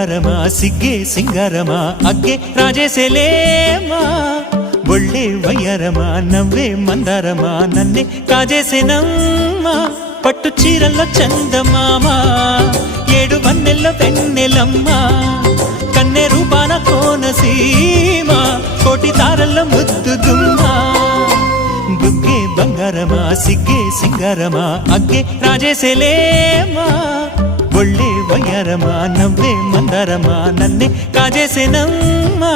బంగారమా సిగ్గే సింగారమా అగ్గే రాజేసేలేమా ఒళ్ళే వయ్యారమా నవ్వే మందారమా నన్నే కాజేసేనమ్మా పట్టు చీరల్లో చందమామా ఏడు వన్నెల్లో వెన్నెలమ్మా కన్నె రూపాన కోనసీమ కోటి తారల్లో ముద్దుగుమ్మా బుగ్గే బంగారమా సిగ్గే సింగారమా అగ్గే రాజేసేలేమా ఒళ్ళే వయ్యారమా నవ్వే మందారమా నన్నే కాజేసేనమ్మా